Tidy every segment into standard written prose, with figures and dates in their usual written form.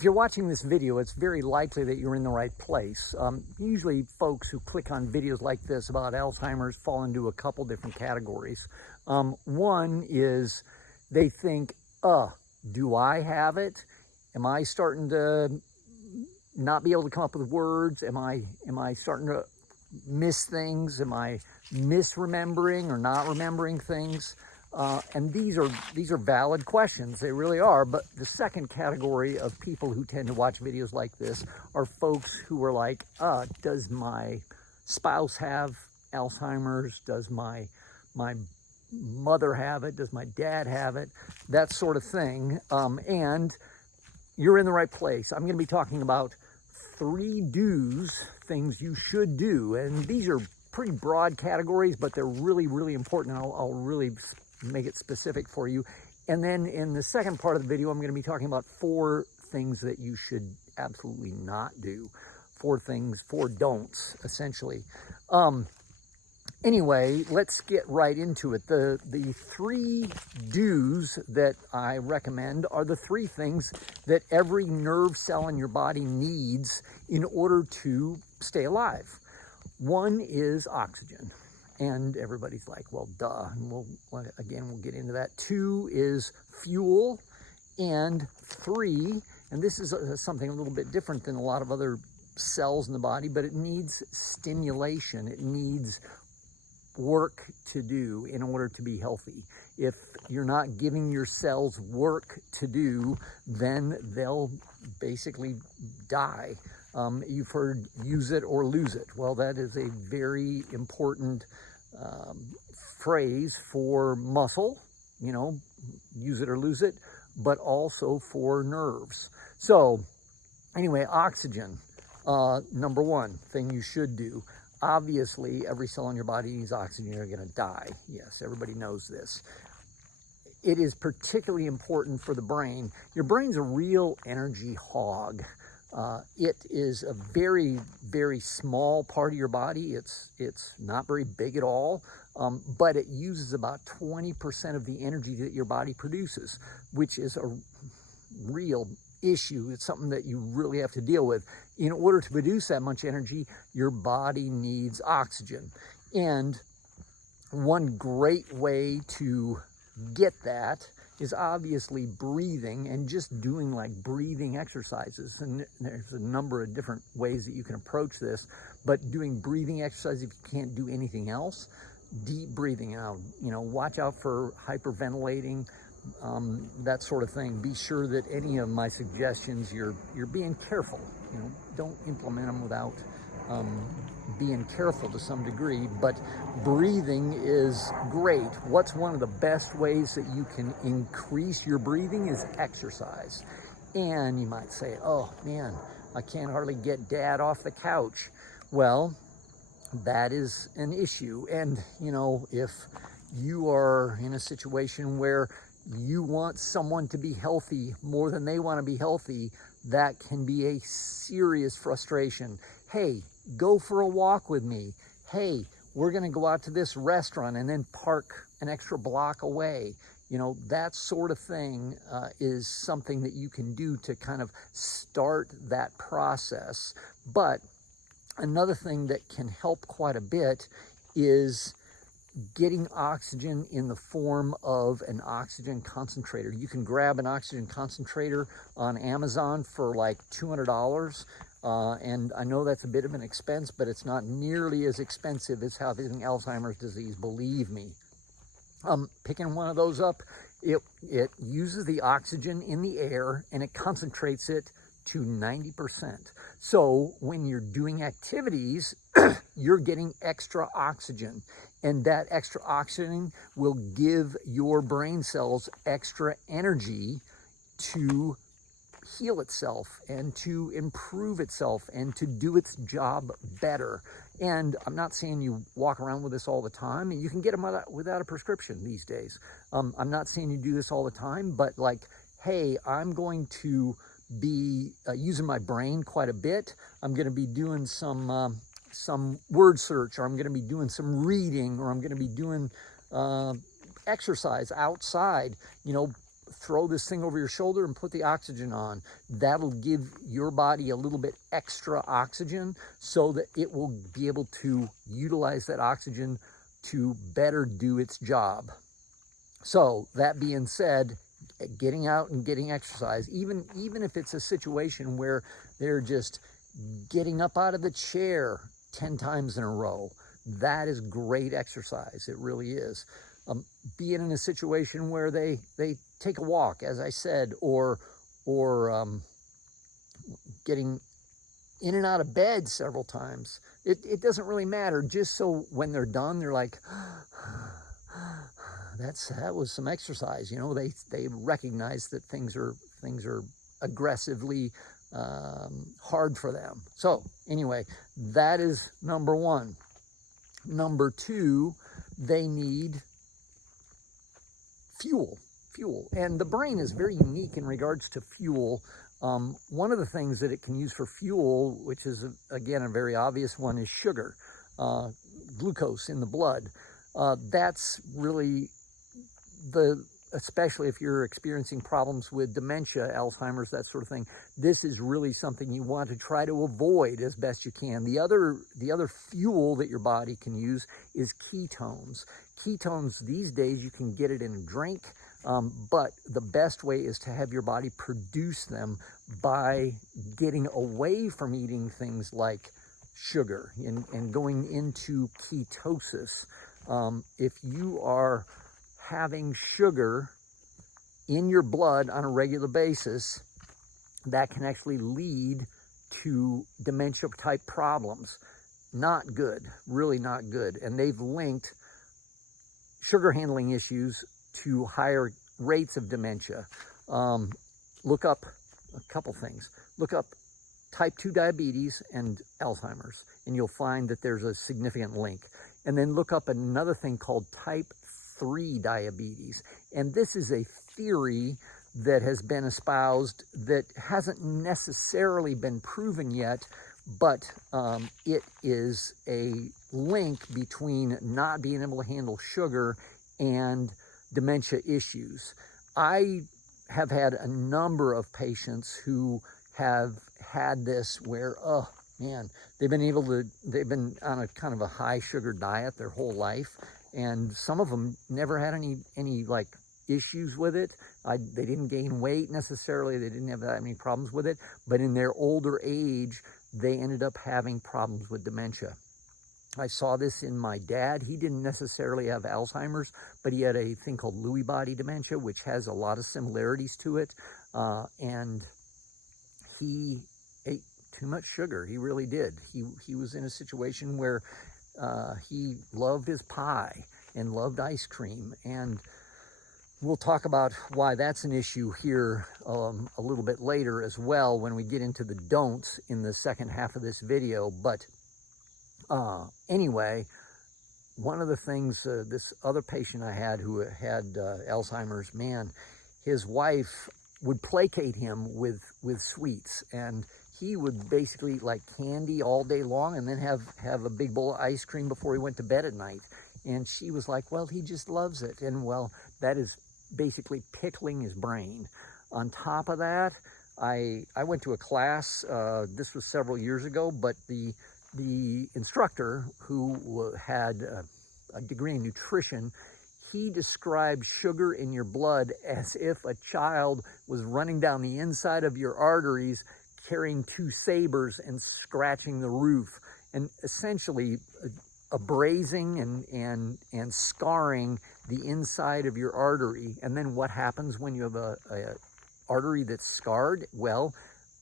If you're watching this video, it's very likely that you're in the right place. Usually folks who click on videos like this about Alzheimer's fall into a couple different categories. One is they think, do I have it? Am I starting to not be able to come up with words? Am I starting to miss things? Am I misremembering or not remembering things? And these are valid questions. They really are. But the second category of people who tend to watch videos like this are folks who are like, does my spouse have Alzheimer's? Does my mother have it? Does my dad have it? That sort of thing. And you're in the right place. I'm going to be talking about 3 do's, things you should do. And these are pretty broad categories, but they're really, really important. I'll really make it specific for you. And then in the second part of the video, I'm going to be talking about 4 things that you should absolutely not do. 4 don'ts, essentially. Anyway, let's get right into it. The 3 do's that I recommend are the 3 things that every nerve cell in your body needs in order to stay alive. 1 is oxygen. And everybody's like, well, duh. And we'll get into that. 2 is fuel. And 3, and this is something a little bit different than a lot of other cells in the body, but it needs stimulation. It needs work to do in order to be healthy. If you're not giving your cells work to do, then they'll basically die. You've heard use it or lose it. Well, that is a very important phrase for muscle, use it or lose it, but also for nerves. So anyway, oxygen, number 1 thing you should do. Obviously, every cell in your body needs oxygen. You're going to die. Yes, everybody knows this. It is particularly important for the brain. Your brain's a real energy hog. It is a very, very small part of your body. It's not very big at all, but it uses about 20% of the energy that your body produces, which is a real issue. It's something that you really have to deal with. In order to produce that much energy, your body needs oxygen. And one great way to get that is obviously breathing and just doing like breathing exercises. And there's a number of different ways that you can approach this, but doing breathing exercises, if you can't do anything else, deep breathing out, watch out for hyperventilating, that sort of thing. Be sure that any of my suggestions, you're being careful. Don't implement them without being careful to some degree, but breathing is great. What's one of the best ways that you can increase your breathing is exercise. And you might say, oh man, I can't hardly get dad off the couch. Well, that is an issue. And if you are in a situation where you want someone to be healthy more than they want to be healthy, that can be a serious frustration. Hey, go for a walk with me. Hey, we're going to go out to this restaurant and then park an extra block away. That sort of thing is something that you can do to kind of start that process. But another thing that can help quite a bit is getting oxygen in the form of an oxygen concentrator. You can grab an oxygen concentrator on Amazon for like $200. And I know that's a bit of an expense, but it's not nearly as expensive as having Alzheimer's disease, believe me. Picking one of those up, it uses the oxygen in the air and it concentrates it to 90%. So when you're doing activities, you're getting extra oxygen, and that extra oxygen will give your brain cells extra energy to heal itself and to improve itself and to do its job better. And I'm not saying you walk around with this all the time. You can get them without a prescription these days. I'm not saying you do this all the time, but like, hey, I'm going to be using my brain quite a bit. I'm going to be doing some word search, or I'm going to be doing some reading, or I'm going to be doing exercise outside. throw this thing over your shoulder and put the oxygen on. That'll give your body a little bit extra oxygen so that it will be able to utilize that oxygen to better do its job. So that being said, getting out and getting exercise, even if it's a situation where they're just getting up out of the chair 10 times in a row, that is great exercise. It really is. Being in a situation where they take a walk, as I said, or getting in and out of bed several times. It doesn't really matter, just so when they're done, they're like, that was some exercise. You know, they recognize that things are aggressively hard for them. So anyway, that is number one. Number two, they need fuel. And the brain is very unique in regards to fuel. One of the things that it can use for fuel, which is, again, a very obvious one, is sugar, glucose in the blood. That's really especially if you're experiencing problems with dementia, Alzheimer's, that sort of thing, this is really something you want to try to avoid as best you can. The other fuel that your body can use is ketones. Ketones, these days, you can get it in a drink, but the best way is to have your body produce them by getting away from eating things like sugar and going into ketosis. If you are having sugar in your blood on a regular basis, that can actually lead to dementia type problems. Not good, really not good. And they've linked sugar handling issues to higher rates of dementia. Look up a couple things. Look up type 2 diabetes and Alzheimer's, and you'll find that there's a significant link. And then look up another thing called type 3 diabetes. And this is a theory that has been espoused that hasn't necessarily been proven yet, but it is a link between not being able to handle sugar and dementia issues. I have had a number of patients who have had this where, oh man, they've been on a kind of a high sugar diet their whole life, and some of them never had any like issues with it. They didn't gain weight necessarily, they didn't have that many problems with it, but in their older age, they ended up having problems with dementia. I saw this in my dad. He didn't necessarily have Alzheimer's, but he had a thing called Lewy body dementia, which has a lot of similarities to it, and he ate too much sugar. He really did. He was in a situation where he loved his pie and loved ice cream, and we'll talk about why that's an issue here a little bit later as well when we get into the don'ts in the second half of this video. But anyway, one of the things, this other patient I had who had Alzheimer's, man, his wife would placate him with sweets, and he would basically eat like candy all day long and then have a big bowl of ice cream before he went to bed at night. And she was like, well, he just loves it. And well, that is basically pickling his brain. On top of that, I went to a class, this was several years ago, but the instructor, who had a degree in nutrition, he described sugar in your blood as if a child was running down the inside of your arteries, carrying two sabers and scratching the roof, and essentially abrasing and scarring the inside of your artery. And then what happens when you have a artery that's scarred? Well,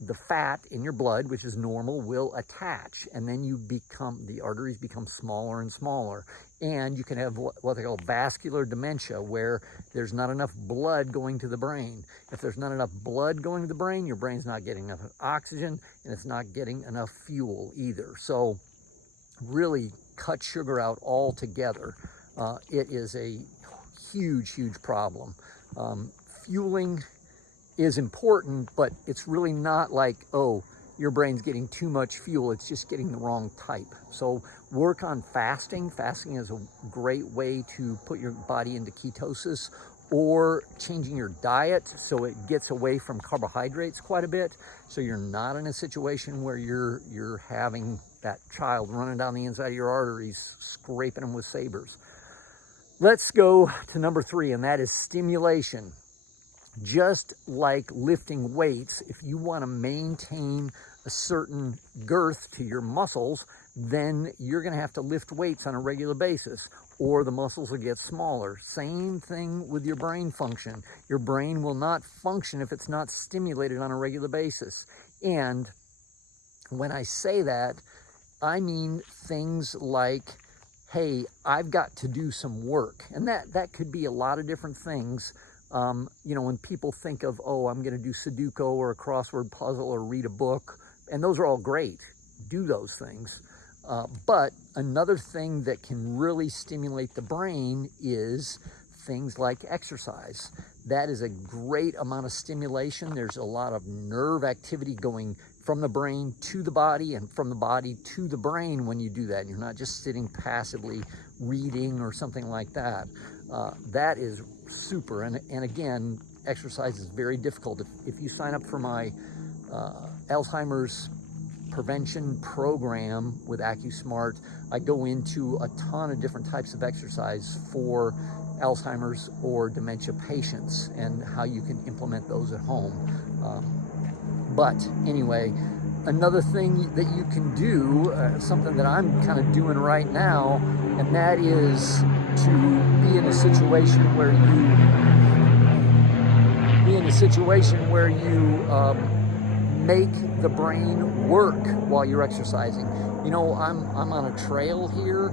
the fat in your blood, which is normal, will attach, and then the arteries become smaller and smaller, and you can have what they call vascular dementia, where there's not enough blood going to the brain. If there's not enough blood going to the brain, your brain's not getting enough oxygen, and it's not getting enough fuel either. So really cut sugar out altogether. It is a huge problem. Fueling is important, but it's really not like, oh, your brain's getting too much fuel, it's just getting the wrong type. So work on fasting. Fasting is a great way to put your body into ketosis, or changing your diet so it gets away from carbohydrates quite a bit, so you're not in a situation where you're having that child running down the inside of your arteries, scraping them with sabers. Let's go to number 3, and that is stimulation. Just like lifting weights, if you want to maintain a certain girth to your muscles, then you're going to have to lift weights on a regular basis, or the muscles will get smaller. Same thing with your brain function. Your brain will not function if it's not stimulated on a regular basis. And when I say that, I mean things like, hey, I've got to do some work. And that could be a lot of different things. You know, when people think of, oh, I'm going to do Sudoku or a crossword puzzle or read a book, and those are all great. Do those things. But another thing that can really stimulate the brain is things like exercise. That is a great amount of stimulation. There's a lot of nerve activity going from the brain to the body and from the body to the brain when you do that. You're not just sitting passively reading or something like that. That is super. And again, exercise is very difficult. If you sign up for my Alzheimer's prevention program with AccuSmart, I go into a ton of different types of exercise for Alzheimer's or dementia patients and how you can implement those at home. But anyway, another thing that you can do, something that I'm kind of doing right now, and that is to be in a situation where you make the brain work while you're exercising. You know, I'm on a trail here,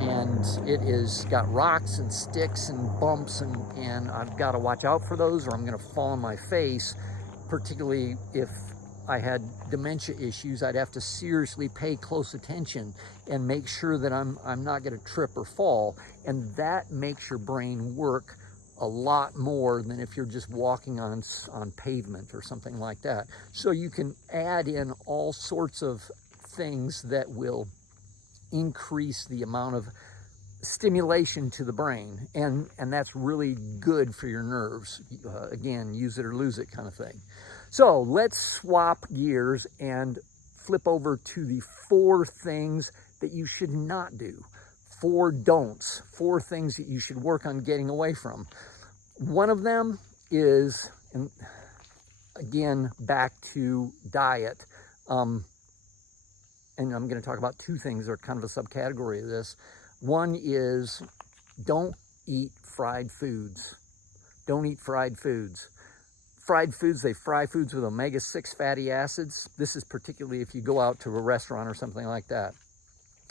and it is got rocks and sticks and bumps, and I've got to watch out for those or I'm going to fall on my face. Particularly if I had dementia issues, I'd have to seriously pay close attention and make sure that I'm not going to trip or fall. And that makes your brain work a lot more than if you're just walking on pavement or something like that. So you can add in all sorts of things that will increase the amount of stimulation to the brain, and that's really good for your nerves. Again, use it or lose it kind of thing. So let's swap gears and flip over to the 4 things that you should not do. 4 don'ts, 4 things that you should work on getting away from. One of them is, and again, back to diet. And I'm going to talk about 2 things that are kind of a subcategory of this. One is, don't eat fried foods. Don't eat fried foods. Fried foods, they fry foods with omega-6 fatty acids. This is particularly if you go out to a restaurant or something like that.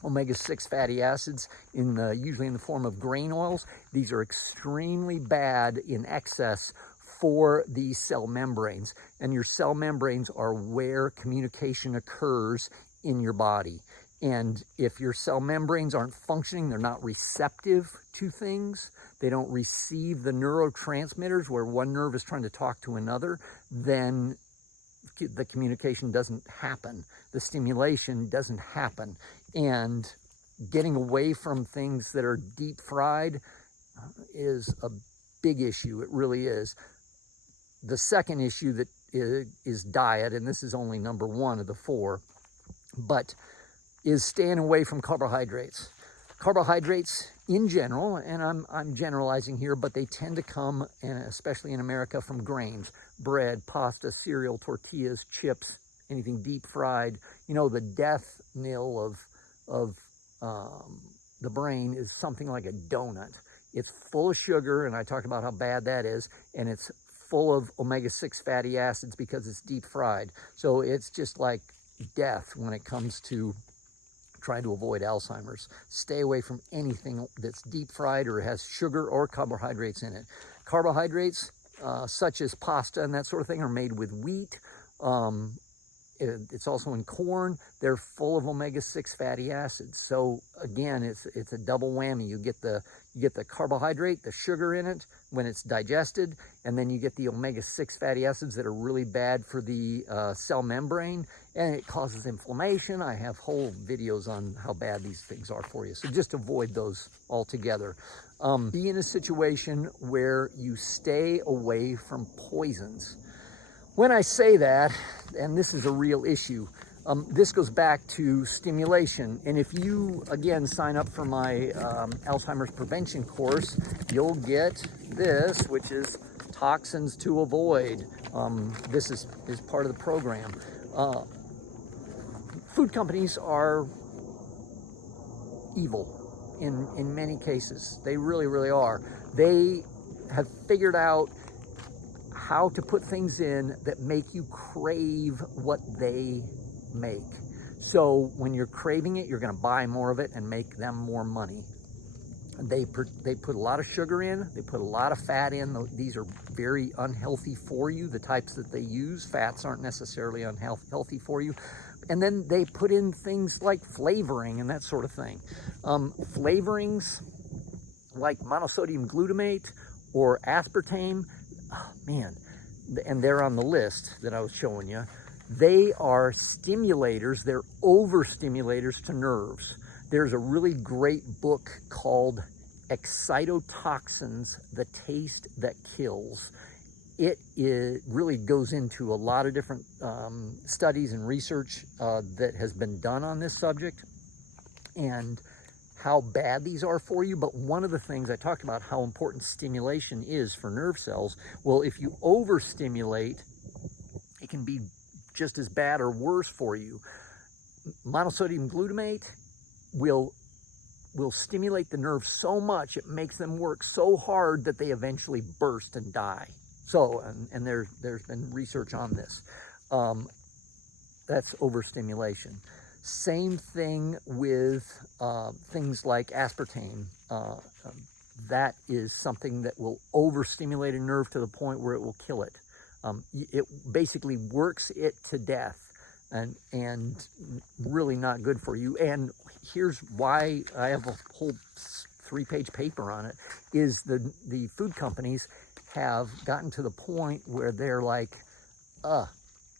Omega-6 fatty acids, usually in the form of grain oils. These are extremely bad in excess for the cell membranes. And your cell membranes are where communication occurs in your body. And if your cell membranes aren't functioning, they're not receptive to things, they don't receive the neurotransmitters where one nerve is trying to talk to another, then the communication doesn't happen. The stimulation doesn't happen. And getting away from things that are deep fried is a big issue. It really is. The second issue that is diet, and this is only number 1 of the 4, but is staying away from carbohydrates. Carbohydrates in general, and I'm generalizing here, but they tend to come, especially in America, from grains: bread, pasta, cereal, tortillas, chips, anything deep fried. You know, the death knell of the brain is something like a donut. It's full of sugar, and I talked about how bad that is, and it's full of omega-6 fatty acids because it's deep fried. So it's just like death when it comes to trying to avoid Alzheimer's. Stay away from anything that's deep fried or has sugar or carbohydrates in it. Carbohydrates, such as pasta and that sort of thing, are made with wheat. It's also in corn. They're full of omega-6 fatty acids. So again, it's a double whammy. You get the carbohydrate, the sugar in it when it's digested, and then you get the omega-6 fatty acids that are really bad for the cell membrane, and it causes inflammation. I have whole videos on how bad these things are for you. So just avoid those altogether. Be in a situation where you stay away from poisons. When I say that, and this is a real issue, this goes back to stimulation. And if you, again, sign up for my Alzheimer's prevention course, you'll get this, which is toxins to avoid. This is part of the program. Food companies are evil in many cases. They really, really are. They have figured out how to put things in that make you crave what they make. So when you're craving it, you're going to buy more of it and make them more money. They put a lot of sugar in, they put a lot of fat in. These are very unhealthy for you, the types that they use. Fats aren't necessarily unhealthy for you. And then they put in things like flavoring and that sort of thing. Flavorings like monosodium glutamate or aspartame, oh, man, and they're on the list that I was showing you. They are stimulators, they're overstimulators to nerves. There's a really great book called Excitotoxins, The Taste That Kills. It really goes into a lot of different studies and research that has been done on this subject and how bad these are for you. But one of the things I talked about, how important stimulation is for nerve cells. Well, if you overstimulate, it can be just as bad or worse for you. Monosodium glutamate will stimulate the nerves so much, it makes them work so hard that they eventually burst and die. So, and there's been research on this. That's overstimulation. Same thing with things like aspartame. That is something that will overstimulate a nerve to the point where it will kill it. It basically works it to death, and really not good for you. And here's why I have a whole 3-page paper on it, is the food companies have gotten to the point where they're like,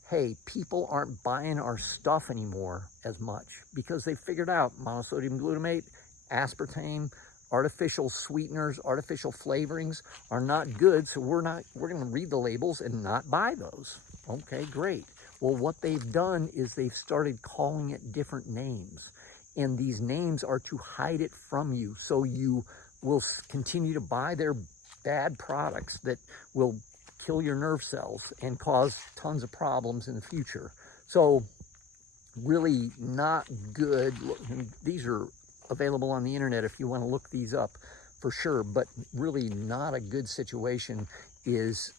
hey, people aren't buying our stuff anymore as much because they figured out monosodium glutamate, aspartame, artificial sweeteners, artificial flavorings are not good, so we're going to read the labels and not buy those. Okay, great. Well, what they've done is they've started calling it different names, and these names are to hide it from you, so you will continue to buy their bad products that will kill your nerve cells and cause tons of problems in the future. So really not good. These are available on the internet if you want to look these up for sure, but really not a good situation is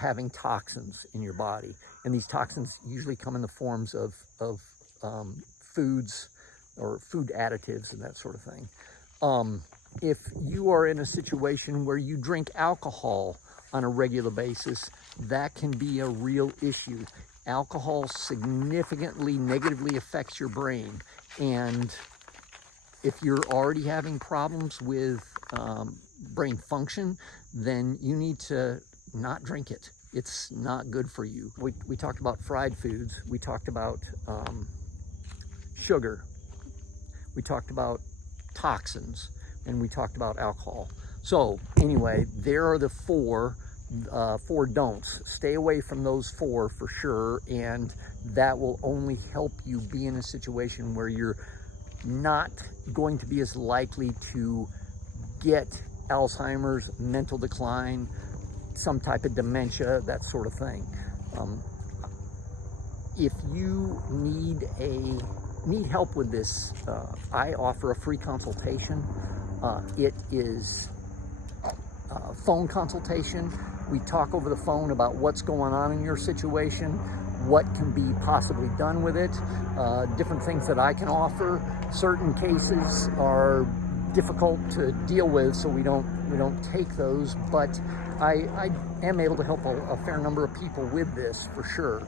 having toxins in your body. And these toxins usually come in the forms of foods or food additives and that sort of thing. If you are in a situation where you drink alcohol on a regular basis, that can be a real issue. Alcohol significantly negatively affects your brain, and if you're already having problems with brain function, then you need to not drink it. It's not good for you. We talked about fried foods. We talked about sugar. We talked about toxins, and we talked about alcohol. So anyway, there are the four don'ts. Stay away from those four for sure, and that will only help you be in a situation where you're not going to be as likely to get Alzheimer's, mental decline, some type of dementia, that sort of thing. If you need help with this, I offer a free consultation. It is a phone consultation. We talk over the phone about what's going on in your situation, what can be possibly done with it, different things that I can offer. Certain cases are difficult to deal with, so we don't take those, but I am able to help a fair number of people with this for sure.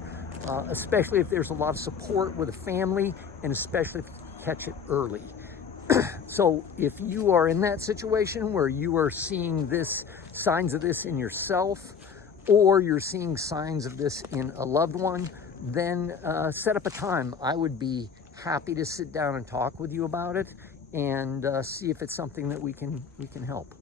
especially if there's a lot of support with a family, and especially if you catch it early. So if you are in that situation where you are seeing signs of this in yourself, or you're seeing signs of this in a loved one, then set up a time. I would be happy to sit down and talk with you about it and see if it's something that we can help.